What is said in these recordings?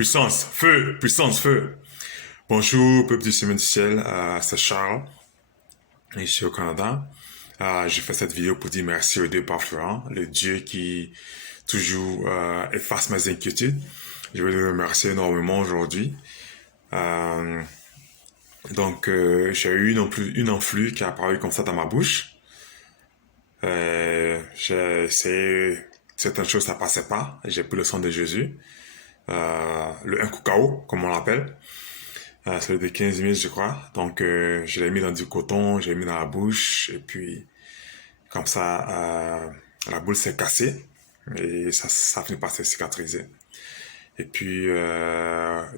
Puissance, feu, puissance, feu. Bonjour, peuple du chemin du ciel, c'est Charles, et je suis au Canada. Je fais cette vidéo pour dire merci au Dieu parfait, le Dieu qui toujours efface mes inquiétudes. Je veux le remercier énormément aujourd'hui. J'ai eu une enflure qui a apparu comme ça dans ma bouche. J'ai essayé certaines choses, ça passait pas. J'ai pris le sang de Jésus, le 1 KO, comme on l'appelle. Celui de 15 minutes, je crois. Donc, je l'ai mis dans du coton, je l'ai mis dans la bouche, et puis, comme ça, la boule s'est cassée, et ça finit par se cicatriser. Et puis,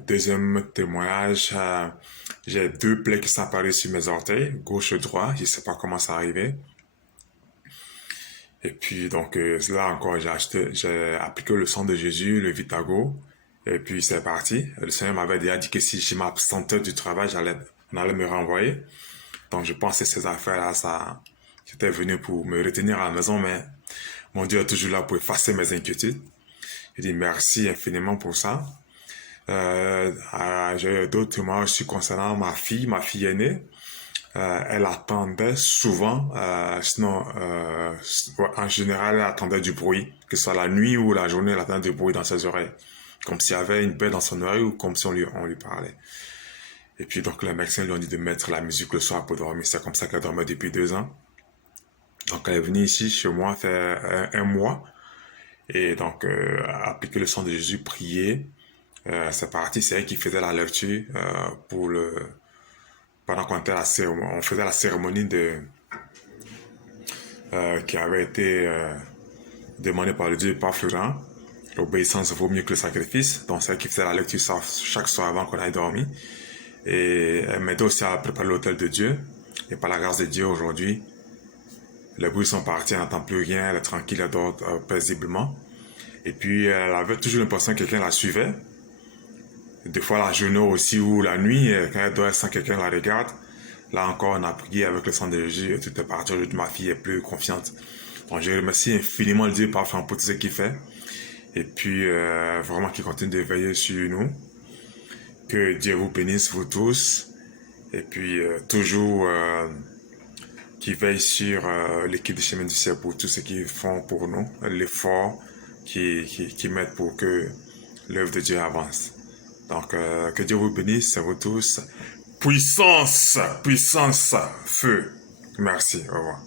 deuxième témoignage, j'ai deux plaies qui sont apparues sur mes orteils, gauche et droit, je sais pas comment ça arrivait. Et puis, donc, là encore, j'ai appliqué le sang de Jésus, le Vitago, et puis c'est parti. Le Seigneur m'avait déjà dit que si je m'absentais du travail, on allait me renvoyer. Donc, je pensais que ces affaires-là, j'étais venu pour me retenir à la maison, mais mon Dieu est toujours là pour effacer mes inquiétudes. Je dis merci infiniment pour ça. J'ai d'autres témoignages aussi concernant ma fille aînée. Elle attendait souvent, en général, elle attendait du bruit, que ce soit la nuit ou la journée, elle attendait du bruit dans ses oreilles, comme s'il y avait une bête dans son oreille ou comme si on lui parlait. Et puis donc les médecins lui ont dit de mettre la musique le soir pour dormir. C'est comme ça qu'elle dormait depuis 2 ans. Donc elle est venue ici chez moi faire un mois et donc appliquer le sang de Jésus, prier. C'est parti, c'est elle qui faisait la lecture pendant qu'on était on faisait la cérémonie qui avait été demandée par le Dieu parfait. L'obéissance vaut mieux que le sacrifice. Donc c'est elle qui faisait la lecture chaque soir avant qu'on aille dormir. Et elle m'aidait aussi à préparer l'hôtel de Dieu. Et par la grâce de Dieu aujourd'hui, les bruits sont partis, elle n'entend plus rien, elle est tranquille, elle dort paisiblement. Et puis elle avait toujours l'impression que quelqu'un la suivait. Des fois la journée aussi ou la nuit, quand elle dort sans que quelqu'un la regarde. Là encore, on a prié avec le sang de Jésus et tout est parti. Aujourd'hui, ma fille est plus confiante. Donc je remercie infiniment le Dieu parfait pour tout ce qu'il fait. Et puis vraiment qu'il continue de veiller sur nous. Que Dieu vous bénisse, vous tous. Et puis toujours qui veille sur l'équipe de Chemin du Ciel pour tout ce qu'ils font pour nous. L'effort qui mettent pour que l'œuvre de Dieu avance. Donc que Dieu vous bénisse, vous tous. Puissance, puissance, feu. Merci, au revoir.